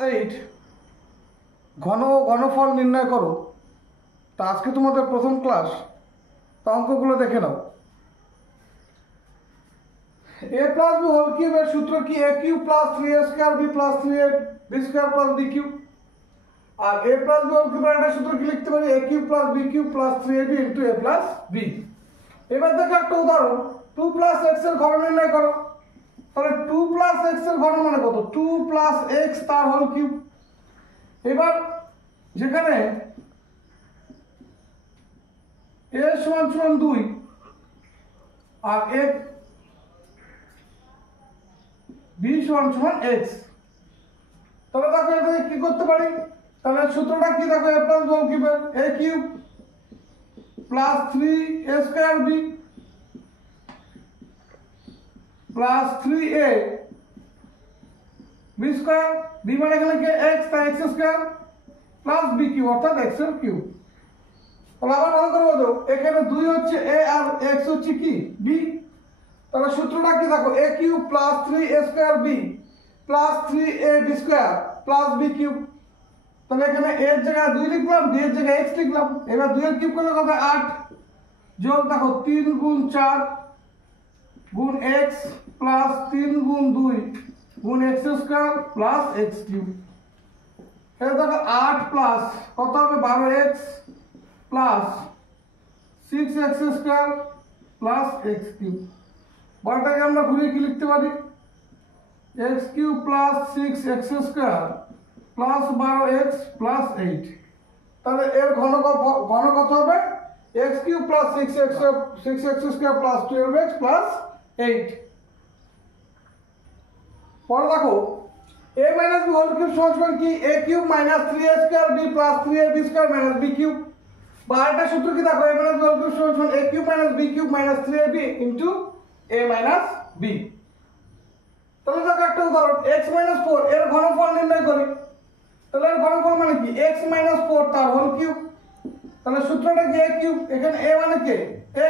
8 ঘন ও ঘনফল নির্ণয় করো। তা আজকে তোমাদের প্রথম ক্লাস, তা অঙ্কগুলো দেখে নাও। a প্লাস বি হোল কিউবের সূত্র কি? a cube plus 3a square b plus 3a b square plus b cube. আর a প্লাস বি হোল কিউবের একটা সূত্র কি লিখতে পারি? a cube plus b cube plus 3ab into a plus b. এবার দেখো একটা উদাহরণ, 2 প্লাস x এর ঘন নির্ণয় করো। তাহলে 2 প্লাস x এর ঘন মানে কত? 2 প্লাস x তার হোল কিউব। এবার যেখানে a সমান সমান 2 আর b সমান সমান x, তাহলে দেখো এটাকে কি করতে পারি? তাহলে সূত্রটা কি? দেখো a প্লাস হোল কিউবের a cube plus 3a square b plus 3a b square, b মানে এখানে কি x, তাই x square plus b cube অর্থাৎ x এর কিউব। তাহলে আবার ভালো করে বোঝো, এখানে 2 হচ্ছে a আর x হচ্ছে কি b। তাহলে সূত্রটা কি? দেখো a cube plus 3a square b plus 3a b square plus b cube. তাহলে এখানে a এর জায়গায় 2 লিখলাম, b এর জায়গায় x লিখলাম। এবার 2 এর কিউব করলে কত? 8 যোগ দেখো 3 গুণ 4 গুণ x প্লাস 3 গুণ 2 গুণ x square plus x cube. এটা দেখো 8 প্লাস কত হবে? 12x plus 6x square plus x cube. বারটাকে আমরা ঘুরিয়ে কি লিখতে পারি? x cube plus 6x square plus 12x plus 8। তাহলে এর ঘন কত হবে? x cube plus 6x square plus 12x plus 8। পরে দেখো a minus b whole cube সমান কি? a cube minus 3a square b plus 3ab square minus b cube. বা এটা সূত্র কি? দেখো a minus b whole cube সমান a cube minus b cube minus 3ab into a minus b। তাহলে দেখো একটা উদাহরণ, x মাইনাস 4 এর ঘনফল নির্ণয় করি। তাহলে এর ঘনফল মানে কি? x মাইনাস 4 তার হোল কিউব। তাহলে সূত্রটা কি? a কিউব, এখানে a মানে কি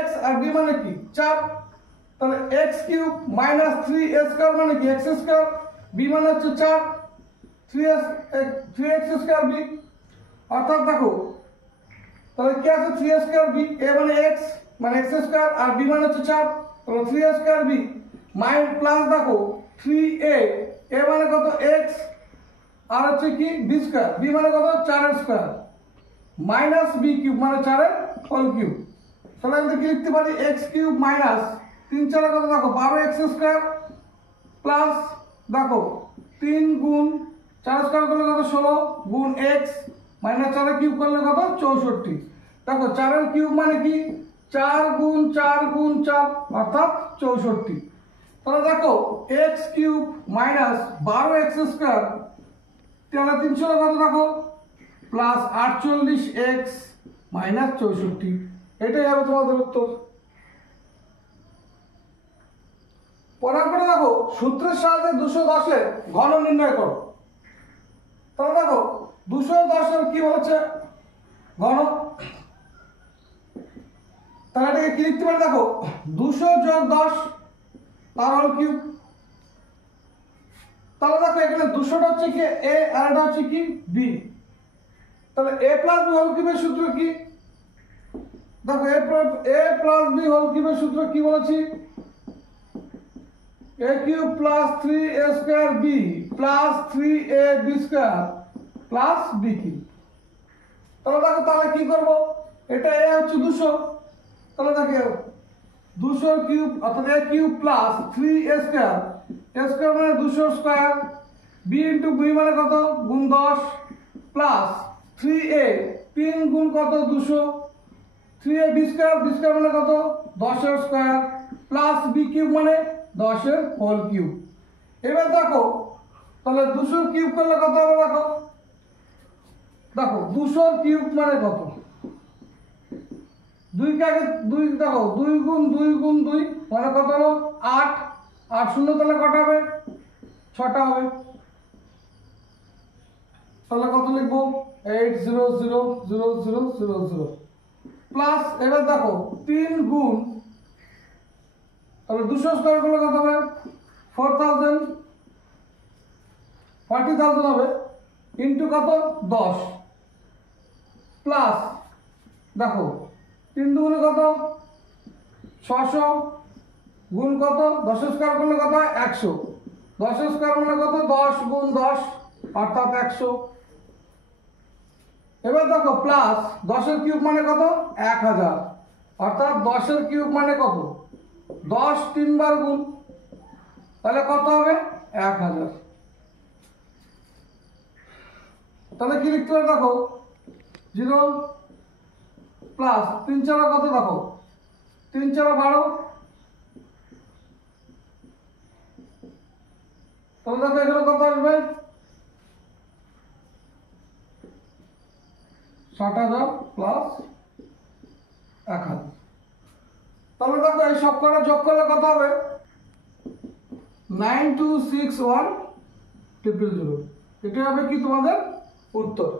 x আর b মানে কি 4। তাহলে x cube minus 3a square মানে কি x স্কয়ার, b মানে হচ্ছে 4, 3x স্কয়ার b। অর্থাৎ দেখো তাহলে কি আছে? 3a স্কয়ার b, a মানে x মানে x স্কয়ার আর b মানে হচ্ছে 4, তাহলে 3a square b minus plus দেখো 3a, a মানে কত x আর হচ্ছে কি b স্কয়ার, b মানে কত 4 এর স্কয়ার মাইনাস b কিউব মানে 4 এর হোল কিউব। তাহলে আমরা কি লিখতে পারি? x কিউব মাইনাস 3 4 কত? দেখো 12x স্কয়ার প্লাস দেখো 3 গুণ 4 স্কয়ার করলে কত? 16 গুণ x মাইনাস 4 এর কিউব করলে কত? 64। দেখো 4 এর কিউব মানে কি 4 গুণ 4 গুণ 4 অর্থাৎ 64। তাহলে দেখো x cube minus 12x square, তাহলে 300 কত? দেখো প্লাস 48x মাইনাস 64। এটাই হবে তোমাদের উত্তর। পরের করে দেখো সূত্রের সাহায্যে 210 এর ঘন নির্ণয় করো। তাহলে দেখো 210 এর কি বলেছে? ঘন। তাহলে এটাকে কি লিখতে পারি? দেখো 200 যোগ 10 তার হোল কিউব। তাহলে দেখো এখানে 200টা হচ্ছে কি a আর এটা হচ্ছে কি b। তাহলে a প্লাস b হোল কিউবের সূত্র কি? দেখো a প্লাস b হোল কিউবের সূত্র কি বলেছি? a cube plus 3a square b plus 3ab square plus b cube. তাহলে দেখো তাহলে কি করব? এটা a হচ্ছে 200, তাহলে দেখো 200 কিউব অর্থাৎ a cube plus 3a square, a square মানে 200 স্কয়ার, b ইনটু b মানে কত? গুণ 10 প্লাস 3a 3 গুণ কত? 200, 3ab স্কয়ার, b স্কয়ার মানে কত? 10 এর স্কয়ার প্লাস b কিউব মানে 10 এর হোল কিউব। এবার দেখো তাহলে 200 কিউব করলে কত হবে? দেখো দেখো 200 কিউব মানে কত? 2 কে আগে 2 দেখো 2 গুণ 2 গুণ 2 মানে কত হলো? 8, 8 শূন্য তাহলে কটা হবে? 6টা হবে। তাহলে কত লিখবো? 8000000 প্লাস এবার দেখো 3 গুণ, তাহলে 200 স্কয়ার করলে কত হবে? 4000 40,000 হবে। ইন্টু কত 10 প্লাস দেখো 3 দুগুণে কত 600 গুণ কত 10 স্কয়ার করলে কত হয় 100 10 স্কয়ার মানে কত 10 গুণ 10 অর্থাৎ 100। এবার দেখো প্লাস 10 এর কিউব মানে কত 1000 অর্থাৎ 10 এর কিউব মানে কত 10 তিনবার গুণ তাহলে কত হবে 1000। তাহলে কি লিখতে হবে দেখো 0 প্লাস 3 4 কত দেখো 3 4 12 তাহলে দেখো এখানে কত আসবে 60,000 প্লাস 1000। তাহলে দেখো এই সব কটা যোগ করলে কত হবে 9261000। এটা হবে কি তোমাদের উত্তর।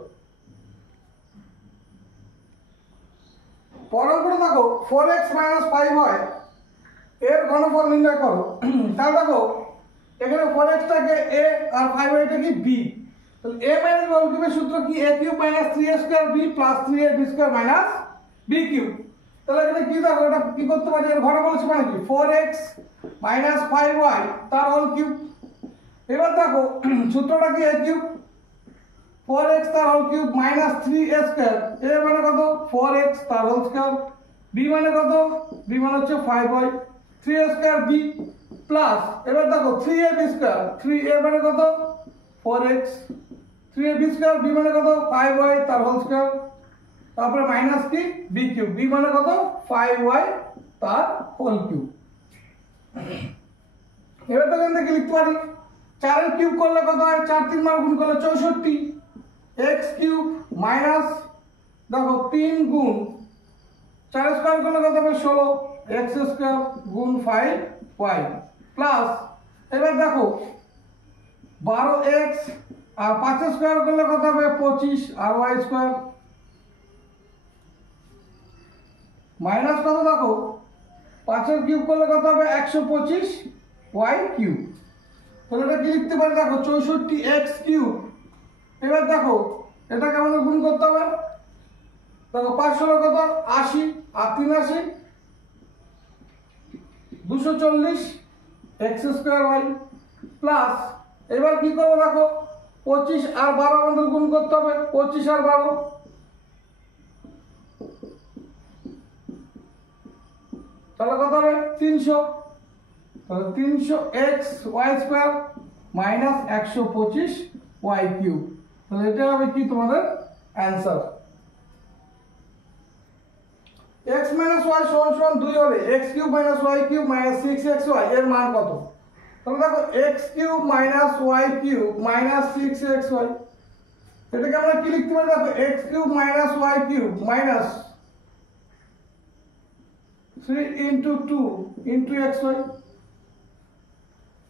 পরের করে দেখো 4x - 5y এর ঘনফল নির্ণয় করো। তাহলে দেখো এখানে 4x টাকে a আর 5y টাকে b। তাহলে a - b হোল কিউবের সূত্র কি a cube - 3a² b + 3ab² - b cube. তাহলে এখানে কি দেখো এটা কি করতে পারি এর ঘনফল হচ্ছে মানে কি 4x - 5y তার হোল কিউব। এবার দেখো সূত্রটা কি a কিউব 4x তার হোল কিউব - 3a²। a মানে কত 4x তার হোল স্কয়ার b মানে কত b মানে হচ্ছে 5y 3a² b প্লাস এবার দেখো 3ab² 3a মানে কত 4x 3ab² b মানে কত 5y তার হোল স্কয়ার তারপরে মাইনাস কি b কিউব b মানে কত 5y তার হোল কিউব। এবার তো এখান থেকে লিখতে পারি 4 এর কিউব করলে কত হয় 4 3 বার গুণ করলে 64 x কিউব মাইনাস দেখো 3 গুণ 4 স্কয়ার করলে কত হবে 16 x² গুণ 5y প্লাস এবার দেখো 12x আর 5 স্কয়ার করলে কত হবে 25 আর y² মাইনাস কত দেখো 5 এর কিউব করলে কত হবে 125 y কিউব। তাহলে এটা কি লিখতে পারি দেখো 64x কিউব। এবার দেখো এটা কেমন গুণ করতে হবে দেখো 5 16 কত 80 আর 3 80 240 x² y প্লাস এবার কি করব দেখো 25 আর 12 আমাদের গুণ করতে হবে 25 আর 12 তাহলে কত হবে 300। তাহলে 300x y² minus 125 y cube. তাহলে এটা হবে কি তোমাদের অ্যানসার। x - y = 2 হলে x³ - y³ - 6xy এর মান কত। তাহলে দেখো x³ - y³ - 6xy এটাকে আমরা কি লিখতে পারি দেখো x³ - y³ মাইনাস 3 × 2 × xy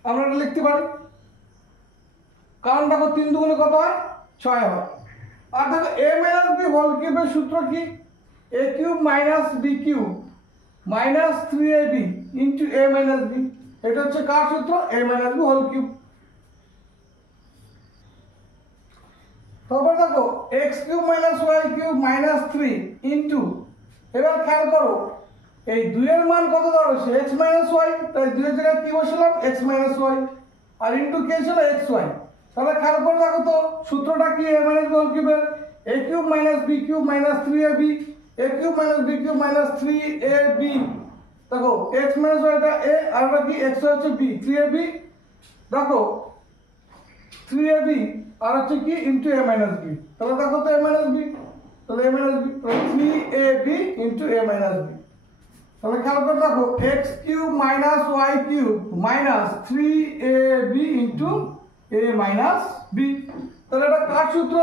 আমরা এটা লিখতে পারি কারণ দেখো 3 দুগুণে কত হয় 6 হয়। আর দেখো a - b হোল কিউবের সূত্র কি a³ - b³ - 3ab × a - b। এটা হচ্ছে কার সূত্র a - b হোল কিউব। তারপর দেখো x³ - y³ - 3 ইনটু এবার খেয়াল করো এই 2 এর মান কত দেওয়া হয়েছে x - y তাই 2 এর জায়গায় কি বসালাম x - y আর ইনটু কে ছিল xy। তাহলে খেয়াল করে দেখো তো সূত্রটা কি a - b হোল কিউবের a³ - b³ - 3ab a³ - b³ - 3ab দেখো x - y এটা a আর এটা কি x হচ্ছে b 3ab দেখো 3ab আর হচ্ছে কি ইনটু a - b। তাহলে দেখো তো a - b তাহলে a - b 3ab into a - b। তাহলে খেয়াল করে দেখো x³ - y³ - 3ab into a - b। তাহলে এটা কার সূত্র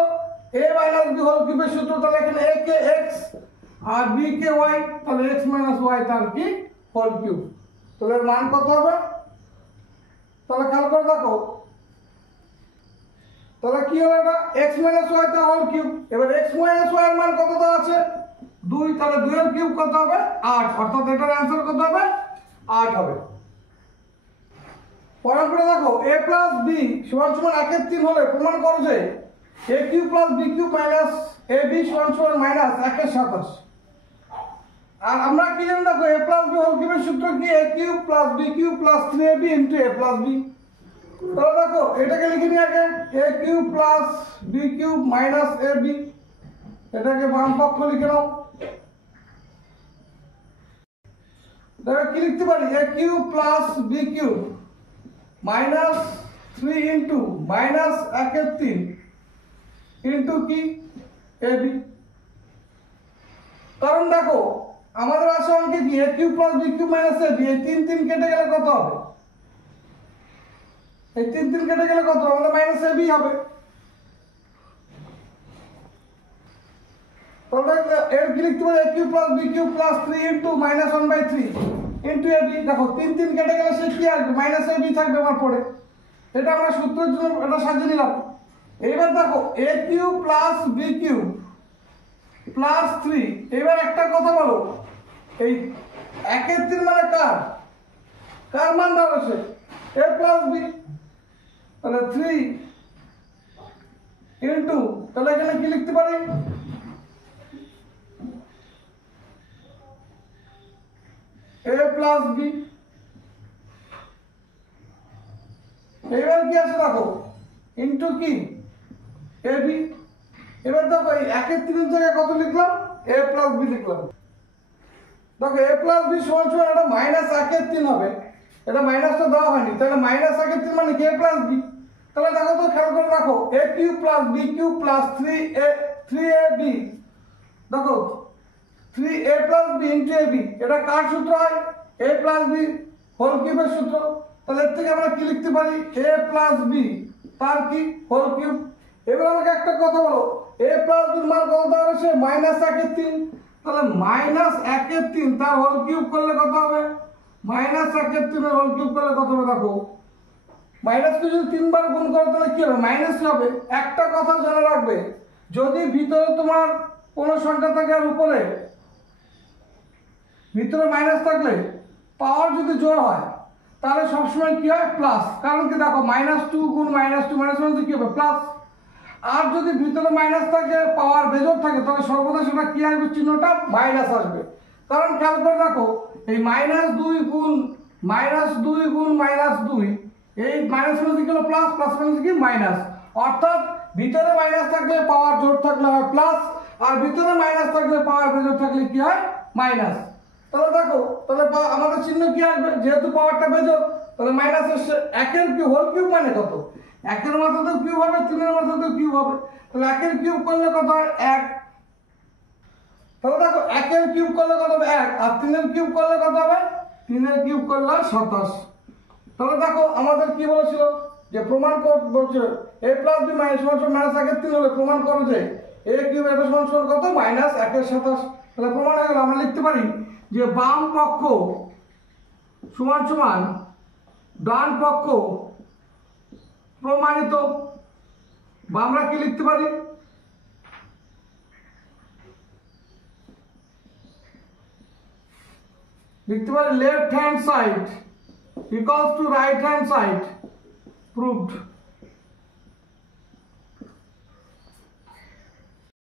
a - b হোল কিউবের সূত্র। তাহলে এখানে a K x R b K y তাহলে x - y তার কি হোল কিউব। তাহলে এর মান কত হবে তাহলে খেয়াল করে দেখো তাহলে কি হলো এটা x - y তার হোল কিউব। এবার x - y এর মান কত দেওয়া আছে 2 তাহলে 2 এর কিউব কত হবে 8 অর্থাৎ এটার অ্যানসার কত হবে 8 হবে। পরের করে দেখো a + b = 1/3 হলে প্রমাণ করো যে a cube plus b cube minus a b সমান সমান মাইনাস 1/27। আর আমরা কি জানি দেখো এ প্লাস বি হোল কিউবের সূত্র কি a cube plus b cube plus 3ab into a plus b. তাহলে দেখো এটাকে লিখে নিই আগে a cube plus b cube minus a b, এটাকে বাম পক্ষ লিখে নাও। দেখো কি লিখতে পারি a cube plus b cube minus 3 into minus 1/3 into কি এ বি। কারণ দেখো আমাদের আসে অঙ্কে কি a cube plus b cube minus a b, এই 3 কেটে গেলে কত হবে? এই 3 কেটে গেলে কত? আমাদের মাইনাস এ বি হবে। তাহলে এর কি লিখতে পারি a cube plus b cube plus 3 into minus 1/3 into a b. দেখো 3 কেটে গেলে সে কি আসবে? মাইনাস এ বি থাকবে আমার পরে। এটা আমরা সূত্রের জন্য এটা সাজিয়ে নিলাম। এইবার দেখো a cube plus b cube plus 3, এবার একটা কথা বলো এই 1/3 মানে কার মান দেওয়া আছে? এ প্লাস বি। তাহলে 3 ইনটু, তাহলে এখানে কি লিখতে পারি এ প্লাস বি। এবার কি আছে দেখো ইনটু কি এ বি। এবার দেখো এই 1/3 জায়গায় কত লিখলাম? এ প্লাস বি লিখলাম। দেখো এ প্লাস বি সমান সমান এটা মাইনাস 1/3 হবে, এটা মাইনাসটা দেওয়া হয়নি, তাহলে মাইনাস 1/3 মানে কি এ প্লাস বি। তাহলে দেখো তো খেয়াল করে রাখো a cube plus b cube plus 3ab, দেখো 3a plus b into a b, এটা কার সূত্র হয়? এ প্লাস বি হোল কিউবের সূত্র। তাহলে এর থেকে আমরা কি লিখতে পারি এ প্লাস বি তার কি হোল কিউব। এবার আমাকে একটা কথা বলো এ প্লাস বির মান কত দেওয়া হয়েছে? মাইনাস 1/3। তাহলে মাইনাস 1/3 তার হোল কিউব করলে কত হবে? মাইনাস 1/3 এর হোল কিউব করলে কত হবে? দেখো মাইনাসকে যদি 3 বার গুণ করো তাহলে কি হবে? মাইনাস হবে। একটা কথা জেনে রাখবে যদি ভিতরে তোমার কোন সংখ্যা থাকে আর উপরে ভিতরে মাইনাস থাকলে পাওয়ার যদি জোড় হয় তাহলে সবসময় কি হয়? প্লাস। কারণ কি দেখো -2 গুণ -2 মাইনাস কি হবে? প্লাস। আর যদি ভিতরে মাইনাস থাকে পাওয়ার বেজোড় থাকে তাহলে সর্বদা সেটা কি আসবে? চিহ্নটা মাইনাস আসবে। কারণ খেয়াল করে দেখো এই -2 গুণ -2 এই মাইনাস মানে কি হলো? প্লাস, প্লাস মানে কি মাইনাস। অর্থাৎ ভিতরে মাইনাস থাকলে পাওয়ার জোড় থাকলে হয় প্লাস, আর ভিতরে মাইনাস থাকলে পাওয়ার বেজোড় থাকলে কি হয়? মাইনাস। তাহলে দেখো তাহলে আমাদের চিহ্ন কি আসবে? যেহেতু পাওয়ারটা বেজোড় তাহলে মাইনাস এর একের কিউব হোল কিউব মানে কত? একের মাথাতেও কিউব হবে, 3-এর মাথাতেও কিউব হবে। তাহলে একের কিউব করলে কত হয়? 1। তাহলে দেখো একের কিউব করলে কত হবে? 1, আর 3-এর কিউব করলে কত হবে? 3-এর কিউব করলে 27। তাহলে দেখো আমাদের কি বলেছিল যে প্রমাণ বলছে a plus b minus minus 1/3 হলে প্রমাণ করো যে a কিউব এটা সমান সমান কত? মাইনাস 1/27। তাহলে প্রমাণ হয়ে গেল। আমরা লিখতে পারি যে বাম পক্ষ সমান সমান ডান পক্ষ প্রমাণিত। বা আমরা কি লিখতে পারি? লিখতে পারি left hand side equals to right hand side proved.